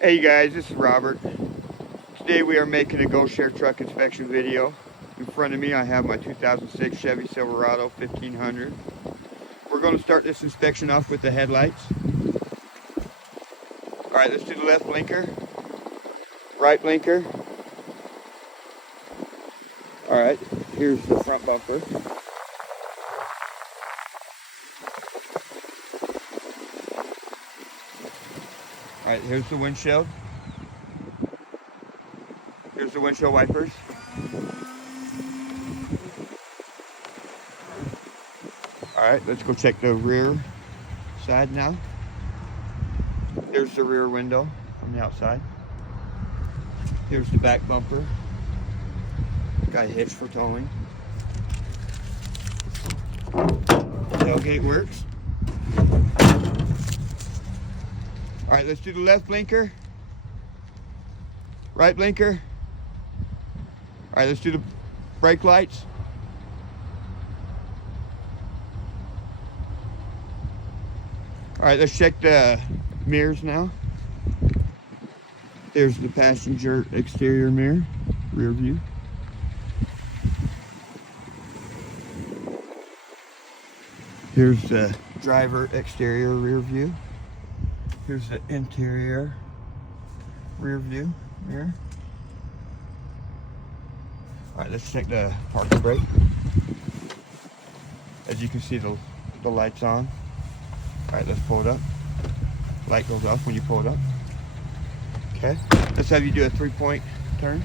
Hey guys, this is Robert. Today we are making a GoShare truck inspection video. In front of me I have my 2006 Chevy Silverado 1500. We're going to start this inspection off with the headlights. Alright, let's do the left blinker, right blinker. Alright, here's the front bumper. Alright, here's the windshield. Here's the windshield wipers. Alright, let's go check the rear side now. Here's the rear window on the outside. Here's the back bumper. Got a hitch for towing. Tailgate works. Alright, let's do the left blinker. Right blinker. Alright, let's do the brake lights. Alright, let's check the mirrors now. There's the passenger exterior mirror, rear view. Here's the driver exterior rear view. Here's the interior rear view mirror. Alright, let's check the parking brake. As you can see, the light's on. Alright, let's pull it up. Light goes off when you pull it up. Okay, let's have you do a 3-point turn.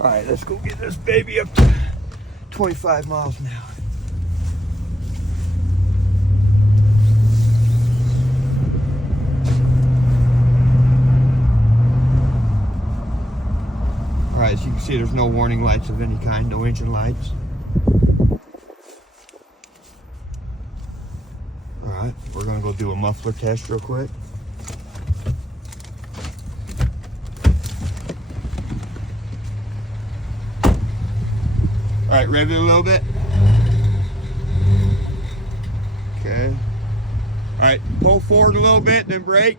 All right, let's go get this baby up to 25 miles an hour. All right, as you can see, there's no warning lights of any kind, no engine lights. All right, we're gonna go do a muffler test real quick. All right, rev it a little bit. Okay. All right, pull forward a little bit, then brake.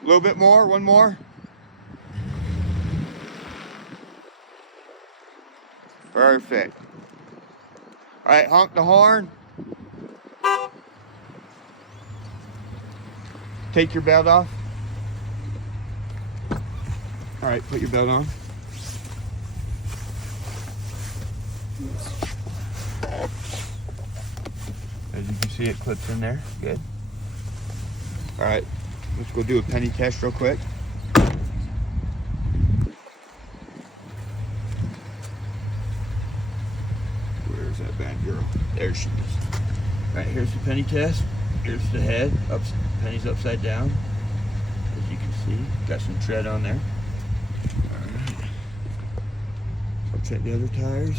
A little bit more, one more. Perfect. All right, honk the horn. Take your belt off. All right, put your belt on. As you can see, it clips in there. Good. All right, let's go do a penny test real quick. Where's that bad girl? There she is. All right, here's the penny test. Here's the head. Penny's upside down. As you can see, got some tread on there. Check the other tires.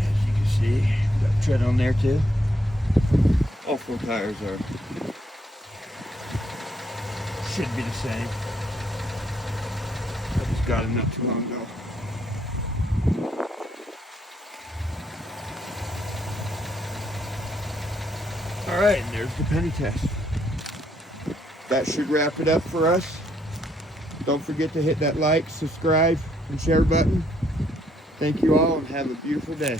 As you can see, got tread on there too. All 4 tires should be the same. I just got them not too long ago. All right, and there's the penny test. That should wrap it up for us. Don't forget to hit that like, subscribe, and share button. Thank you all and have a beautiful day.